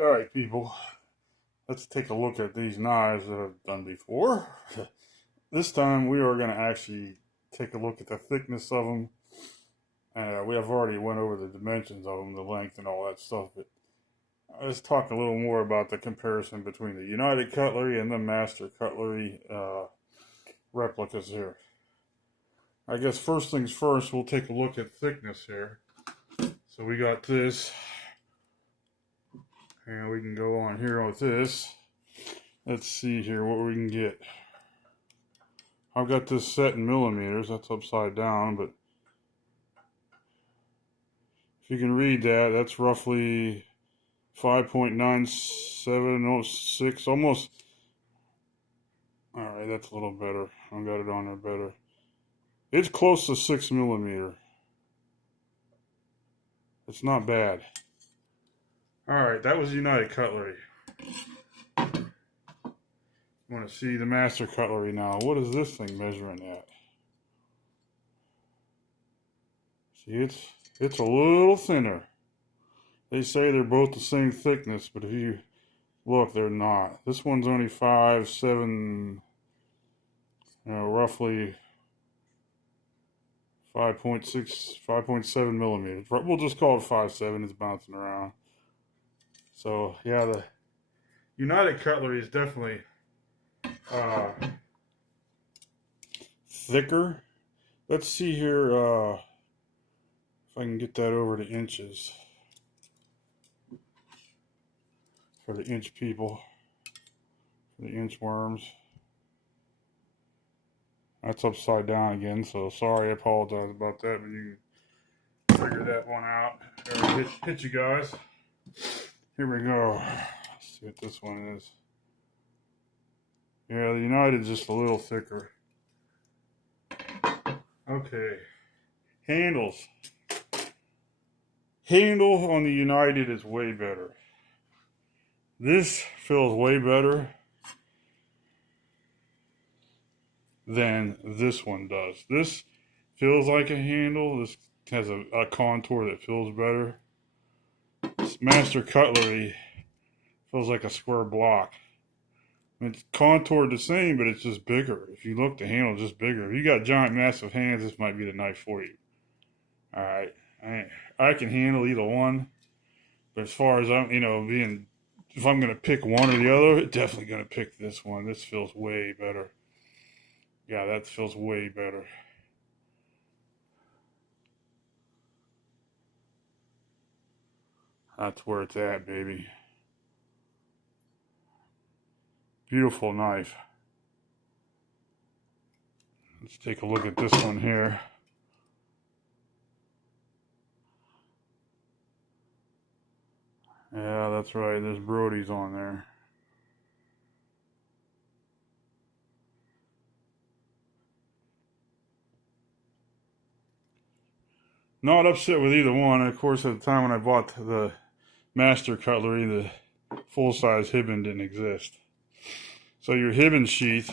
Alright, people, let's take a look at these knives that I've done before. This time we are going to actually take a look at the thickness of them. We have already went over the dimensions of them, the length and all that stuff, but let's talk a little more about the comparison between the United Cutlery and the Master Cutlery replicas here. I guess first things first, we'll take a look at thickness here. So we got this. And we can go on here with this. Let's see here what we can get. I've got this set in millimeters. That's upside down, but if you can read that, that's roughly 5.9706, almost. Alright, that's a little better. I got it on there better. It's close to 6 millimeter. It's not bad. Alright, that was United Cutlery. You want to see the Master Cutlery now. What is this thing measuring at? See, it's a little thinner. They say they're both the same thickness, but if you look, they're not. This one's only 5.7, roughly 5.6, 5.7 millimeters. We'll just call it 5.7. It's bouncing around. So yeah, the United Cutlery is definitely thicker. Let's see here if I can get that over to inches for the inch people, for the inch worms. That's upside down again, so sorry, I apologize about that, but you can figure that one out. Hit you guys. Here we go. Let's see what this one is. Yeah, the United's just a little thicker. Okay. Handles. Handle on the United is way better. This feels way better than this one does. This feels like a handle. This has a contour that feels better. This Master Cutlery feels like a square block. It's contoured the same, but it's just bigger. If you look, the handle's just bigger. If you got giant, massive hands, this might be the knife for you. Alright. I can handle either one. But as far as I'm, if I'm going to pick one or the other, I'm definitely going to pick this one. This feels way better. Yeah, that feels way better. That's where it's at, baby. Beautiful knife. Let's take a look at this one here. Yeah, that's right. There's Brody's on there. Not upset with either one. Of course, at the time when I bought the Master Cutlery, the full-size Hibben didn't exist. So your Hibben sheath,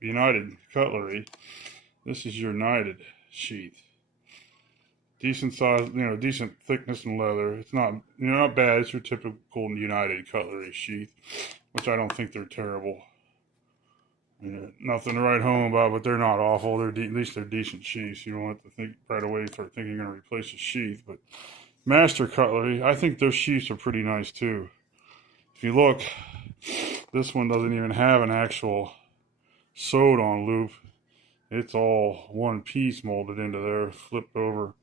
United Cutlery, this is your United sheath. Decent size, decent thickness and leather. It's not, not bad. It's your typical United Cutlery sheath, which I don't think they're terrible. Nothing to write home about, but they're not awful. At least they're decent sheaths. You don't have to think right away, start thinking you're going to replace a sheath. But Master Cutlery, I think their sheaths are pretty nice too. If you look, this one doesn't even have an actual sewed on loop. It's all one piece molded into there, flipped over.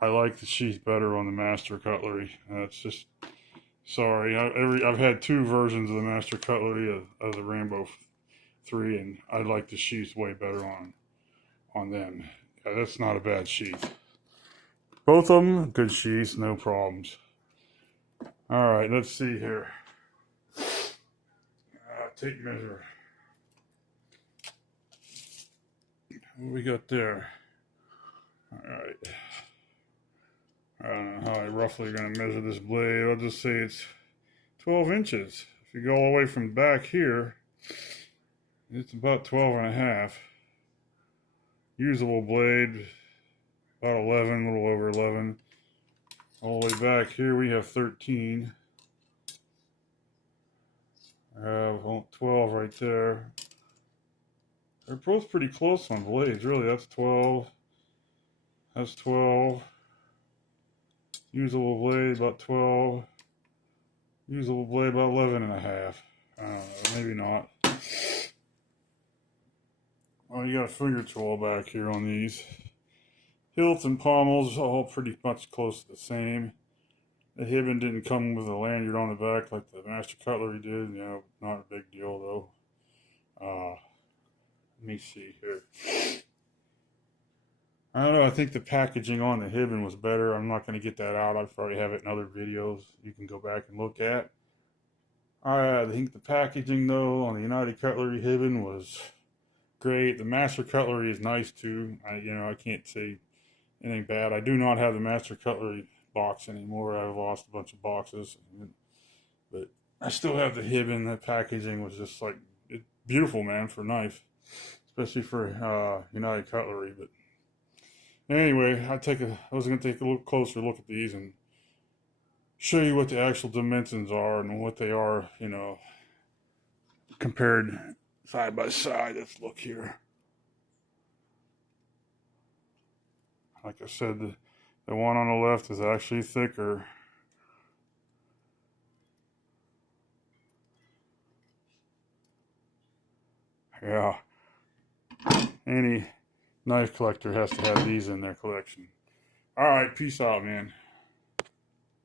I like the sheath better on the Master Cutlery. That's just, sorry. I've had two versions of the Master Cutlery of the Rambo 3, and I like the sheath way better on them. Yeah, that's not a bad sheath. Both of them, good sheaths, no problems. All right, let's see here. Tape measure. What we got there? All right. I don't know how I roughly going to measure this blade. I'll just say it's 12 inches. If you go all the way from back here, it's about 12 and a half. Usable blade, about 11, a little over 11. All the way back here we have 13. I have 12 right there. They're both pretty close on blades, really. That's 12. That's 12. Usable blade about 12. Usable blade about 11 and a half. I don't know, maybe not. Oh, you got a finger tool back here on these. Hilt and pommels all pretty much close to the same. The Hibben didn't come with a lanyard on the back like the Master Cutlery did. You know, not a big deal though. Let me see here. I don't know. I think the packaging on the Hibben was better. I'm not going to get that out. I probably have it in other videos you can go back and look at. I think the packaging though on the United Cutlery Hibben was great. The Master Cutlery is nice too. I can't say anything bad. I do not have the Master Cutlery box anymore. I've lost a bunch of boxes, but I still have the Hibben. That packaging was just like beautiful, man, for a knife, especially for United Cutlery. But anyway, I was going to take a little closer look at these and show you what the actual dimensions are and what they are, compared side by side. Let's look here. Like I said, the one on the left is actually thicker. Yeah. Any knife collector has to have these in their collection. All right, peace out, man.